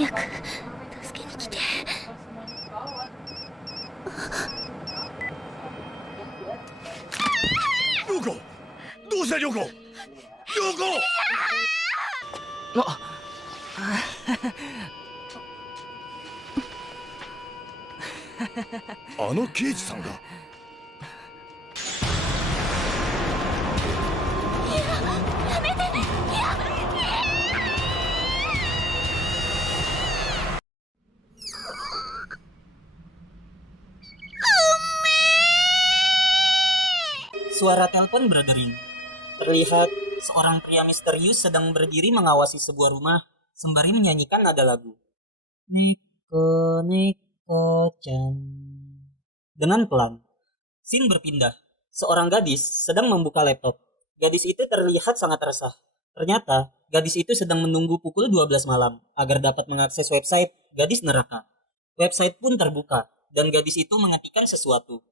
早く助けに来て。涼子、どうした涼子？涼子！あの刑事さんが。やめて。Suara telepon berdering. Terlihat seorang pria misterius sedang berdiri mengawasi sebuah rumah sembari menyanyikan nada lagu. Neko neko chan. Dengan pelan, scene berpindah. Seorang gadis sedang membuka laptop. Gadis itu terlihat sangat resah. Ternyata, gadis itu sedang menunggu pukul 12 malam agar dapat mengakses website Gadis Neraka. Website pun terbuka dan gadis itu mengetikkan sesuatu.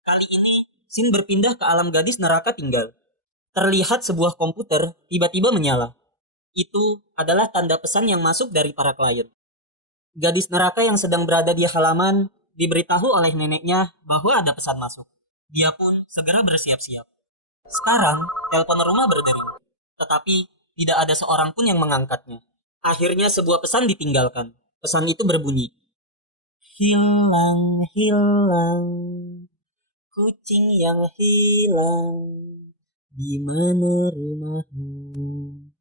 Kali ini, scene berpindah ke alam Gadis Neraka tinggal. Terlihat sebuah komputer tiba-tiba menyala. Itu adalah tanda pesan yang masuk dari para klien. Gadis neraka yang sedang berada di halaman diberitahu oleh neneknya bahwa ada pesan masuk. Dia pun segera bersiap-siap. Sekarang, telepon rumah berdering. Tetapi, tidak ada seorang pun yang mengangkatnya. Akhirnya sebuah pesan ditinggalkan. Pesan itu berbunyi, "Hilang, hilang, kucing yang hilang, di mana rumahmu?"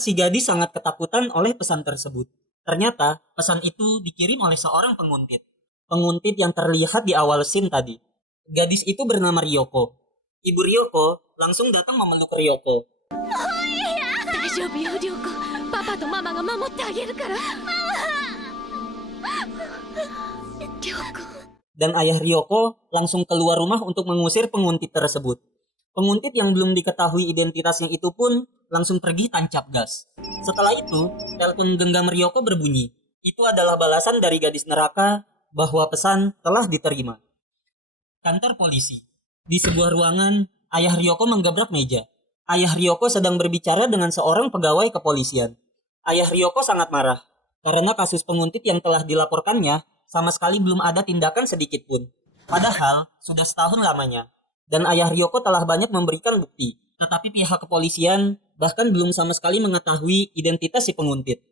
Si gadis sangat ketakutan oleh pesan tersebut. Ternyata pesan itu dikirim oleh seorang penguntit. Penguntit yang terlihat di awal scene tadi. Gadis itu bernama Ryoko. Ibu Ryoko langsung datang memeluk Ryoko. 大丈夫よ、涼子。パパとママが守ってあげるから。涼子。 Dan ayah Ryoko langsung keluar rumah untuk mengusir penguntit tersebut. Penguntit yang belum diketahui identitasnya itu pun langsung pergi tancap gas. Setelah itu, telepon genggam Ryoko berbunyi. Itu adalah balasan dari gadis neraka bahwa pesan telah diterima. Kantor polisi. Di sebuah ruangan, ayah Ryoko menggebrak meja. Ayah Ryoko sedang berbicara dengan seorang pegawai kepolisian. Ayah Ryoko sangat marah karena kasus penguntit yang telah dilaporkannya sama sekali belum ada tindakan sedikit pun. Padahal sudah setahun lamanya. Dan ayah Ryoko telah banyak memberikan bukti. Tetapi pihak kepolisian bahkan belum sama sekali mengetahui identitas si penguntit.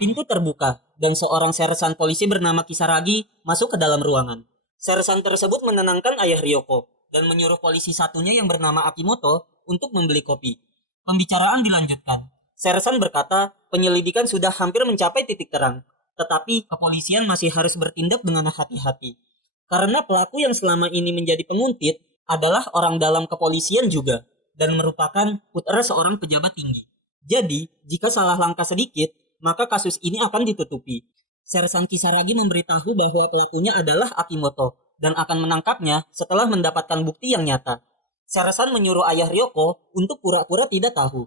Pintu terbuka dan seorang sersan polisi bernama Kisaragi masuk ke dalam ruangan. Sersan tersebut menenangkan ayah Ryoko dan menyuruh polisi satunya yang bernama Akimoto untuk membeli kopi. Pembicaraan dilanjutkan. Sersan berkata penyelidikan sudah hampir mencapai titik terang. Tetapi kepolisian masih harus bertindak dengan hati-hati. Karena pelaku yang selama ini menjadi penguntit adalah orang dalam kepolisian juga dan merupakan putra seorang pejabat tinggi. Jadi, jika salah langkah sedikit, maka kasus ini akan ditutupi. Sersan Kisaragi memberitahu bahwa pelakunya adalah Akimoto dan akan menangkapnya setelah mendapatkan bukti yang nyata. Sersan menyuruh ayah Ryoko untuk pura-pura tidak tahu.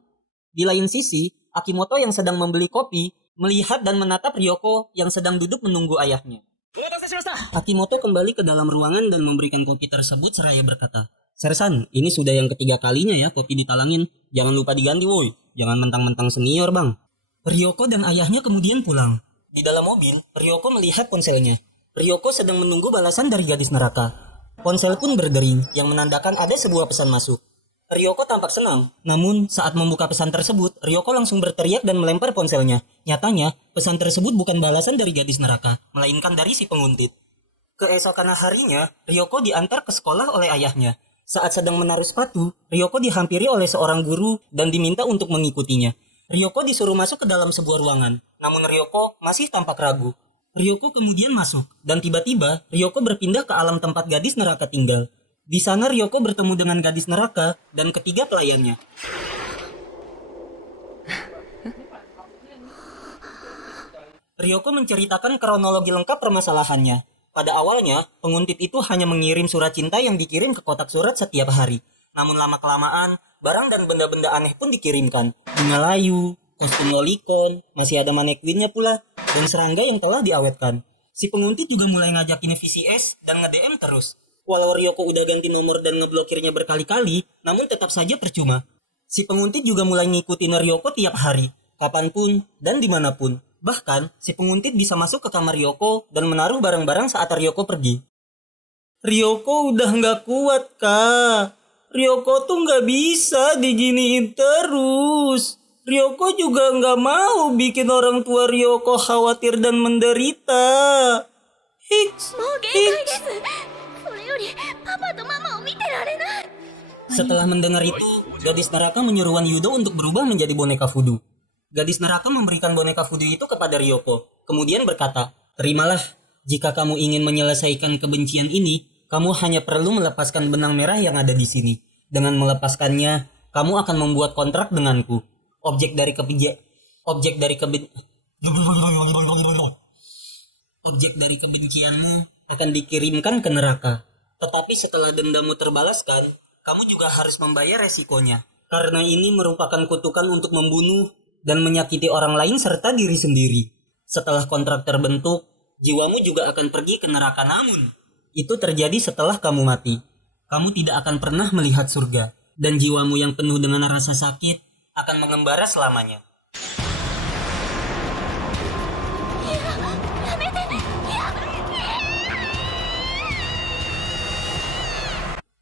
Di lain sisi, Akimoto yang sedang membeli kopi melihat dan menatap Ryoko yang sedang duduk menunggu ayahnya. Akimoto kembali ke dalam ruangan dan memberikan kopi tersebut seraya berkata, "Sersan, ini sudah yang ketiga kalinya ya kopi ditalangin. Jangan lupa diganti woi. Jangan mentang-mentang senior bang." Ryoko dan ayahnya kemudian pulang. Di dalam mobil, Ryoko melihat ponselnya. Ryoko sedang menunggu balasan dari gadis neraka. Ponsel pun berdering yang menandakan ada sebuah pesan masuk. Ryoko tampak senang. Namun, saat membuka pesan tersebut, Ryoko langsung berteriak dan melempar ponselnya. Nyatanya, pesan tersebut bukan balasan dari gadis neraka, melainkan dari si penguntit. Keesokan harinya, Ryoko diantar ke sekolah oleh ayahnya. Saat sedang menaruh sepatu, Ryoko dihampiri oleh seorang guru dan diminta untuk mengikutinya. Ryoko disuruh masuk ke dalam sebuah ruangan, namun Ryoko masih tampak ragu. Ryoko kemudian masuk, dan tiba-tiba Ryoko berpindah ke alam tempat gadis neraka tinggal. Di sana Ryoko bertemu dengan gadis neraka dan ketiga pelayannya. Ryoko menceritakan kronologi lengkap permasalahannya. Pada awalnya, penguntit itu hanya mengirim surat cinta yang dikirim ke kotak surat setiap hari. Namun lama-kelamaan, barang dan benda-benda aneh pun dikirimkan. Bunga layu, kostum lolicon, masih ada manekinnya pula, dan serangga yang telah diawetkan. Si penguntit juga mulai ngajakin VCS dan nge-DM terus. Walau Ryoko udah ganti nomor dan ngeblokirnya berkali-kali, namun tetap saja percuma. Si penguntit juga mulai ngikutin Ryoko tiap hari, kapanpun dan dimanapun. Bahkan, si penguntit bisa masuk ke kamar Ryoko dan menaruh barang-barang saat Ryoko pergi. Ryoko udah nggak kuat, Kak. Ryoko tuh nggak bisa diginiin terus. Ryoko juga nggak mau bikin orang tua Ryoko khawatir dan menderita. Hiks, もう限界で hiks. す。それよりパパとママを見てられない。 Setelah mendengar itu, gadis neraka menyuruh Wan Yudo untuk berubah menjadi boneka voodoo. Gadis neraka memberikan boneka voodoo itu kepada Ryoko, kemudian berkata, "Terimalah, jika kamu ingin menyelesaikan kebencian ini, kamu hanya perlu melepaskan benang merah yang ada di sini. Dengan melepaskannya, kamu akan membuat kontrak denganku. Objek dari kebencianmu akan dikirimkan ke neraka. Tetapi setelah dendammu terbalaskan, kamu juga harus membayar resikonya. Karena ini merupakan kutukan untuk membunuh dan menyakiti orang lain serta diri sendiri. Setelah kontrak terbentuk, jiwamu juga akan pergi ke neraka. Namun, itu terjadi setelah kamu mati. Kamu tidak akan pernah melihat surga. Dan jiwamu yang penuh dengan rasa sakit akan mengembara selamanya."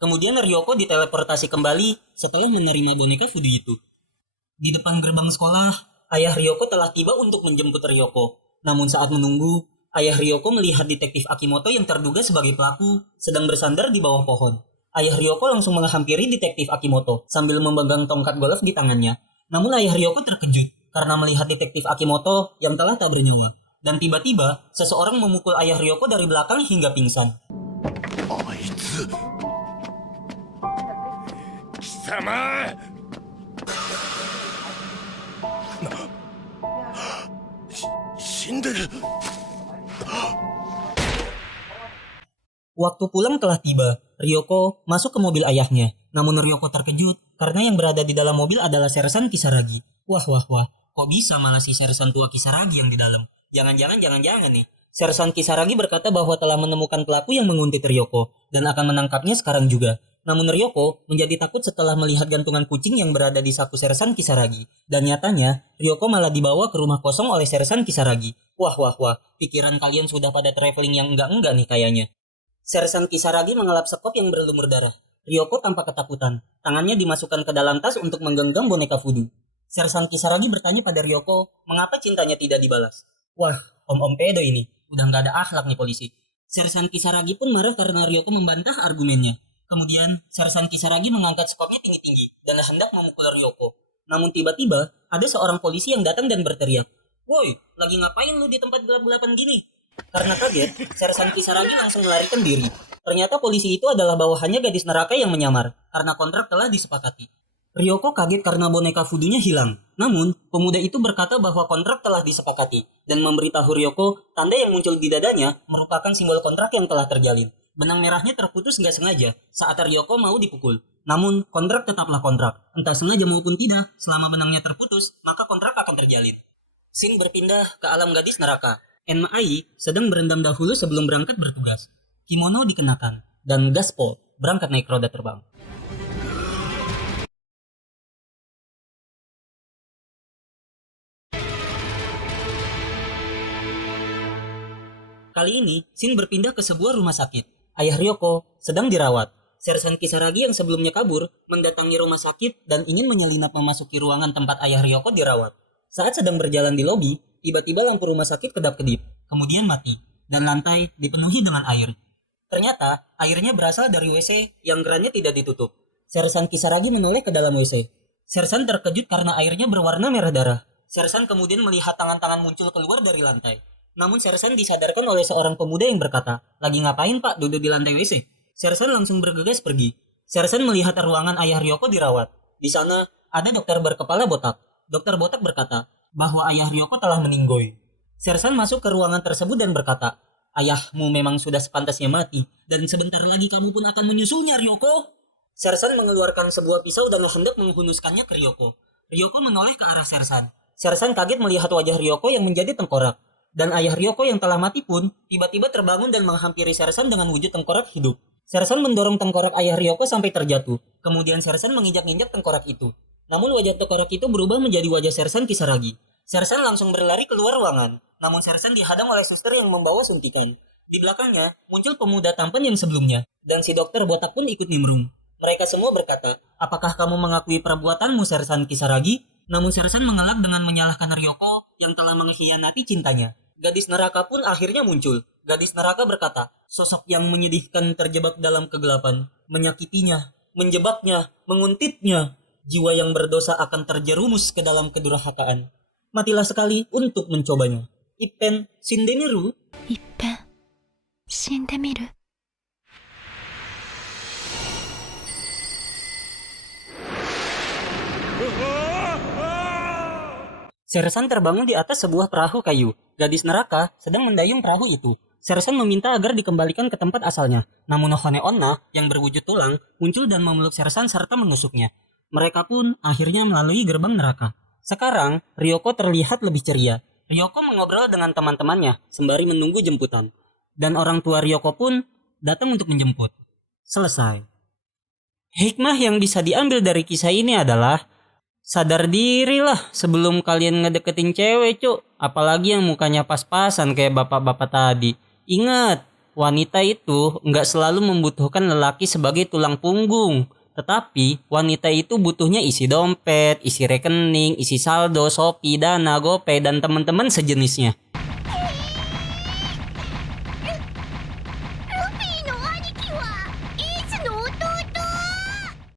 Kemudian Ryoko diteleportasi kembali setelah menerima boneka voodoo itu. Di depan gerbang sekolah, ayah Ryoko telah tiba untuk menjemput Ryoko. Namun saat menunggu, ayah Ryoko melihat detektif Akimoto yang terduga sebagai pelaku sedang bersandar di bawah pohon. Ayah Ryoko langsung menghampiri detektif Akimoto sambil memegang tongkat golf di tangannya. Namun ayah Ryoko terkejut karena melihat detektif Akimoto yang telah tak bernyawa. Dan tiba-tiba, seseorang memukul ayah Ryoko dari belakang hingga pingsan. あいつ貴様死んでる。 Waktu pulang telah tiba. Ryoko masuk ke mobil ayahnya. Namun Ryoko terkejut karena yang berada di dalam mobil adalah Sersan Kisaragi. Wah. Kok bisa malah si Sersan tua Kisaragi yang di dalam? Jangan-jangan nih. Sersan Kisaragi berkata bahwa telah menemukan pelaku yang menguntit Ryoko dan akan menangkapnya sekarang juga. Namun Ryoko menjadi takut setelah melihat gantungan kucing yang berada di saku Sersan Kisaragi. Dan nyatanya, Ryoko malah dibawa ke rumah kosong oleh Sersan Kisaragi. Wah. Pikiran kalian sudah pada traveling yang enggak-enggak nih kayaknya. Sersan Kisaragi mengelap sekop yang berlumur darah. Ryoko tampak ketakutan. Tangannya dimasukkan ke dalam tas untuk menggenggam boneka voodoo. Sersan Kisaragi bertanya pada Ryoko, mengapa cintanya tidak dibalas? Wah, om-om pedo ini. Udah nggak ada akhlak nih polisi. Sersan Kisaragi pun marah karena Ryoko membantah argumennya. Kemudian, Sersan Kisaragi mengangkat skopnya tinggi-tinggi dan hendak memukul Ryoko. Namun tiba-tiba, ada seorang polisi yang datang dan berteriak, "Woi, lagi ngapain lu di tempat gelap-gelapan gini?" Karena kaget, Sersan Kisaragi langsung melarikan diri. Ternyata polisi itu adalah bawahannya gadis neraka yang menyamar, karena kontrak telah disepakati. Ryoko kaget karena boneka voodoo-nya hilang. Namun, pemuda itu berkata bahwa kontrak telah disepakati, dan memberitahu Ryoko tanda yang muncul di dadanya merupakan simbol kontrak yang telah terjalin. Benang merahnya terputus nggak sengaja saat Ryoko mau dipukul. Namun, kontrak tetaplah kontrak. Entah sengaja maupun tidak, selama benangnya terputus, maka kontrak akan terjalin. Scene berpindah ke alam gadis neraka. Enma Ai sedang berendam dahulu sebelum berangkat bertugas. Kimono dikenakan, dan gaspol berangkat naik roda terbang. Kali ini, scene berpindah ke sebuah rumah sakit. Ayah Ryoko sedang dirawat. Sersan Kisaragi yang sebelumnya kabur mendatangi rumah sakit dan ingin menyelinap memasuki ruangan tempat ayah Ryoko dirawat. Saat sedang berjalan di lobi, tiba-tiba lampu rumah sakit kedap-kedip, kemudian mati, dan lantai dipenuhi dengan air. Ternyata, airnya berasal dari WC yang kerannya tidak ditutup. Sersan Kisaragi menoleh ke dalam WC. Sersan terkejut karena airnya berwarna merah darah. Sersan kemudian melihat tangan-tangan muncul keluar dari lantai. Namun Sersan disadarkan oleh seorang pemuda yang berkata, "Lagi ngapain pak duduk di lantai WC?" Sersan langsung bergegas pergi. Sersan melihat ruangan ayah Ryoko dirawat. Di sana, ada dokter berkepala botak. Dokter botak berkata bahwa ayah Ryoko telah meninggoy. Sersan masuk ke ruangan tersebut dan berkata, "Ayahmu memang sudah sepantasnya mati, dan sebentar lagi kamu pun akan menyusulnya, Ryoko." Sersan mengeluarkan sebuah pisau dan hendak menghunuskannya ke Ryoko. Ryoko menoleh ke arah Sersan. Sersan kaget melihat wajah Ryoko yang menjadi tengkorak. Dan ayah Ryoko yang telah mati pun tiba-tiba terbangun dan menghampiri Sersan dengan wujud tengkorak hidup. Sersan mendorong tengkorak ayah Ryoko sampai terjatuh. Kemudian Sersan menginjak-injak tengkorak itu. Namun wajah tengkorak itu berubah menjadi wajah Sersan Kisaragi. Sersan langsung berlari keluar ruangan. Namun Sersan dihadang oleh suster yang membawa suntikan. Di belakangnya muncul pemuda tampan yang sebelumnya. Dan si dokter botak pun ikut nimbrung. Mereka semua berkata, apakah kamu mengakui perbuatanmu Sersan Kisaragi? Namun Sersan mengelak dengan menyalahkan Ryoko yang telah mengkhianati cintanya. Gadis neraka pun akhirnya muncul. Gadis neraka berkata, sosok yang menyedihkan terjebak dalam kegelapan, menyakitinya, menjebaknya, menguntitnya. Jiwa yang berdosa akan terjerumus ke dalam kedurhakaan. Matilah sekali untuk mencobanya. Ippen Shindemiru. いっぺん死んでみる。 Sersan terbangun di atas sebuah perahu kayu. Gadis neraka sedang mendayung perahu itu. Sersan meminta agar dikembalikan ke tempat asalnya. Namun Nohone Onna yang berwujud tulang muncul dan memeluk Sersan serta menusuknya. Mereka pun akhirnya melalui gerbang neraka. Sekarang, Ryoko terlihat lebih ceria. Ryoko mengobrol dengan teman-temannya sembari menunggu jemputan. Dan orang tua Ryoko pun datang untuk menjemput. Selesai. Hikmah yang bisa diambil dari kisah ini adalah sadar dirilah sebelum kalian ngedeketin cewek, cuk. Apalagi yang mukanya pas-pasan kayak bapak-bapak tadi. Ingat, wanita itu nggak selalu membutuhkan lelaki sebagai tulang punggung. Tetapi wanita itu butuhnya isi dompet, isi rekening, isi saldo, Shopee, Dana, GoPay, dan teman-teman sejenisnya.